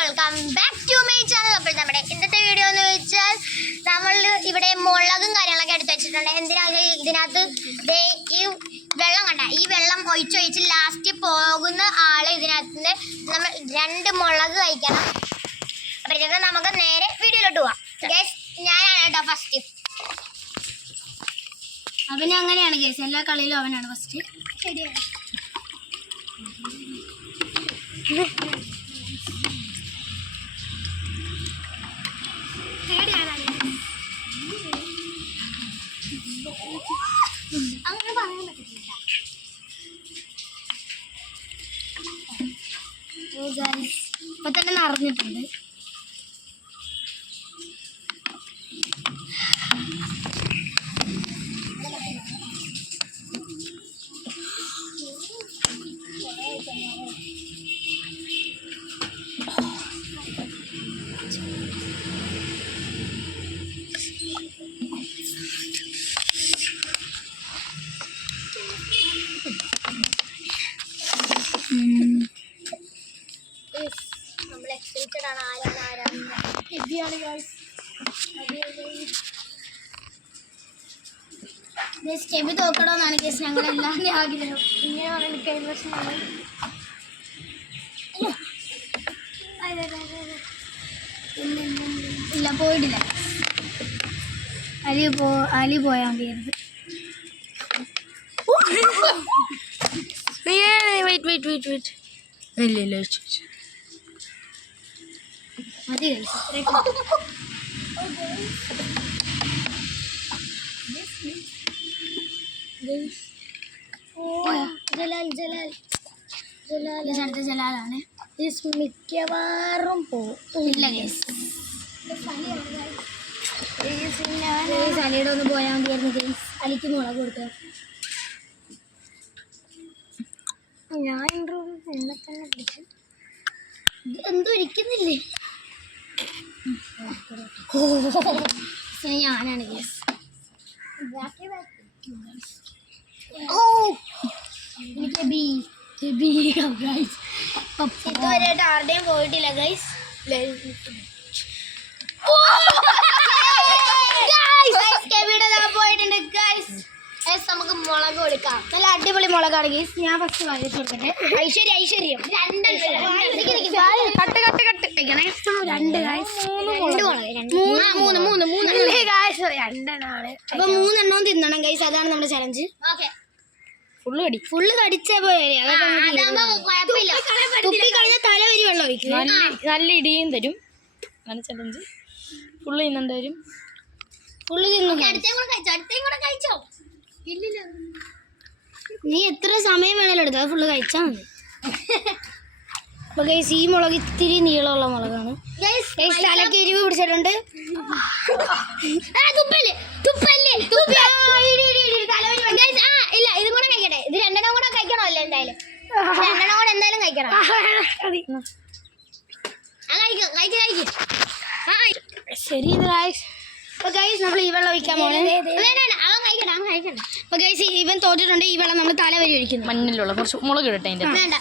Welcome back to my channel. അപ്പോൾ നമ്മുടെ ഇന്നത്തെ വീഡിയോ എന്ന് വെച്ചാൽ നമ്മൾ ഇവിടെ മുളകും കാര്യങ്ങളൊക്കെ എടുത്ത് വെച്ചിട്ടുണ്ട്. എന്തിനാണ് ഇതിനകത്ത് ഈ വെള്ളം കണ്ട, ഈ വെള്ളം ഒഴിച്ചൊഴിച്ച് ലാസ്റ്റ് പോകുന്ന ആള് ഇതിനകത്ത് നമ്മൾ 2 മുളക് കഴിക്കണം. അപ്പോഴത്തേക്കും നമുക്ക് നേരെ വീഡിയോയിലോട്ട് പോവാം. ഗൈസ്, ഞാനാണ് കേട്ടോ ഫസ്റ്റ്. അവന് അങ്ങനെയാണ് ഗൈസ്, എല്ലാ കളിയിലും അവനാണ് ഫസ്റ്റ്. ശരിയാണ്. അങ്ങനെ പറയാൻ പറ്റില്ല. ഇപ്പൊ തന്നെ നിറഞ്ഞിട്ടുണ്ട്. നമ്മൾ എക്സൈറ്റഡ് ആണ്. ആരാണ് ഹെവിയാണ് ഗൈസ്. സ്റ്റെബി തോക്കണമെന്നാണ് ഗൈസ് ഞങ്ങളെല്ലാവരുടെയും ആഗ്രഹം. ഇങ്ങനെ പറഞ്ഞ കൈവശമാണ്. ഇല്ല, പോയിട്ടില്ല. അലി പോയാൽ മതിയായിരുന്നു. വെയിറ്റ് ഇല്ല മതി അടുത്ത ജലാലാണ്. മിക്കവാറും ഇല്ല ഗൈസ്, അലിയുടെ ഒന്ന് പോയാൽ മതിയായിരുന്നു ഗൈസ്. അലിക്ക് മുളക് കൊടുക്കുക. ഞാൻ എന്നെ തന്നെ പിടിച്ചു. എന്തോ ഇരിക്കുന്നില്ലേ? ഞാനാണ് ഗൈസ്. ഇതുവരെയായിട്ട് ആരുടെയും പോയിട്ടില്ല ഗൈസ്. പോയിട്ടുണ്ട് ഗൈസ്. നമുക്ക് മുളക് കൊടുക്കാം. നല്ല അടിപൊളി മുളകാണ് ഗൈസ്. ഞാൻ ഫസ്റ്റ് വായിച്ചു കൊടുക്കട്ടെ. ഐശ്വര്യം 2 രണ്ടെണ്ണമാണ്. അപ്പൊ 3 എണ്ണവും തിന്നണം ഗൈസ്. അതാണ് നമ്മുടെ ചലഞ്ച്. ഫുള്ള് കടിച്ചാ പോയാലേ തുപ്പി കഴിഞ്ഞാൽ തല വരി വെള്ളം ഒഴിക്കും. നല്ല ഇടിയും തരും. അങ്ങനെ ചലഞ്ച് ഫുള്ള് തിന്നണ്ട വരും. ഫുള്ള് തിന്നു. കഴിച്ചോ? നീ എത്ര സമയം വേണേലും എടുക്കാം, അത് ഫുള്ള് കഴിച്ചാൽ മതി. അപ്പൊ ഗൈസ്, ഈ മുളക് ഇത്തിരി നീളമുള്ള മുളകാണ്. തലക്ക് എരിവ് പിടിച്ചിട്ടുണ്ട്. ഇല്ല, ഇതും കൂടെ കഴിക്കട്ടെ. ഇത് 2 കൂടെ കഴിക്കണമല്ലോ എന്തായാലും. 2 കൂടെ എന്തായാലും കഴിക്കണം. ശരി ഗൈസ്, നമ്മൾ ഈ വെള്ളം ഒഴിക്കാൻ പോണേ. അവൻ കഴിക്കട്ടെ. അപ്പൊ ഗൈസ്, ഇവൻ തോറ്റിട്ടുണ്ട്. ഈ വെള്ളം നമ്മൾ തല വരി ഒഴിക്കുന്നു. മഞ്ഞിലുള്ള കുറച്ച് മുളക് ഇടട്ടെ. അതിൻ്റെ വേണ്ട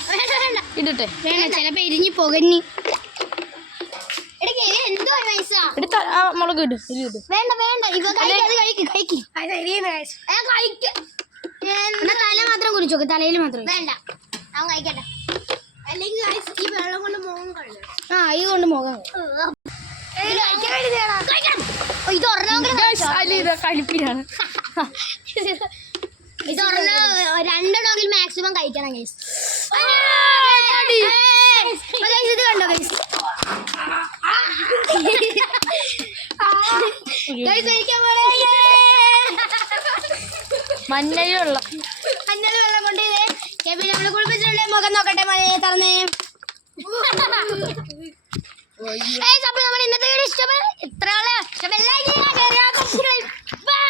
ഇടട്ടെ. വേണ്ട, ചിലപ്പോ എരിഞ്ഞ് പുകഞ്ഞ്. എന്തോ നൈസാ. എടുത്ത ആ മുളക് ഇട്. വേണ്ട ഇവ കഴിക്കും. തല മാത്രം കുടിച്ചു നോക്ക്. തലയിൽ മാത്രം വേണ്ട, അവൻ കഴിക്കട്ടെ. അല്ലെങ്കിൽ ഈ വെള്ളം കൊണ്ട് മുഖം കഴുകും. ഈ കൊണ്ട് മുഖം ഇത് കളിപ്പിലാണ്. ഇത് 2 മാക്സിമം കഴിക്കണം ഗൈസ്. ഇത് കണ്ടോ ഗൈസ്? മഞ്ഞൾ വെള്ളം കൊണ്ട് നമ്മള് കുളിപ്പിച്ചിട്ടുണ്ട്. മുഖം നോക്കട്ടെ, മഴയെ തുറന്നേ. അപ്പോൾ നമ്മുടെ ഇന്നത്തെ വീഡിയോ ഇഷ്ടപ്പെട്ട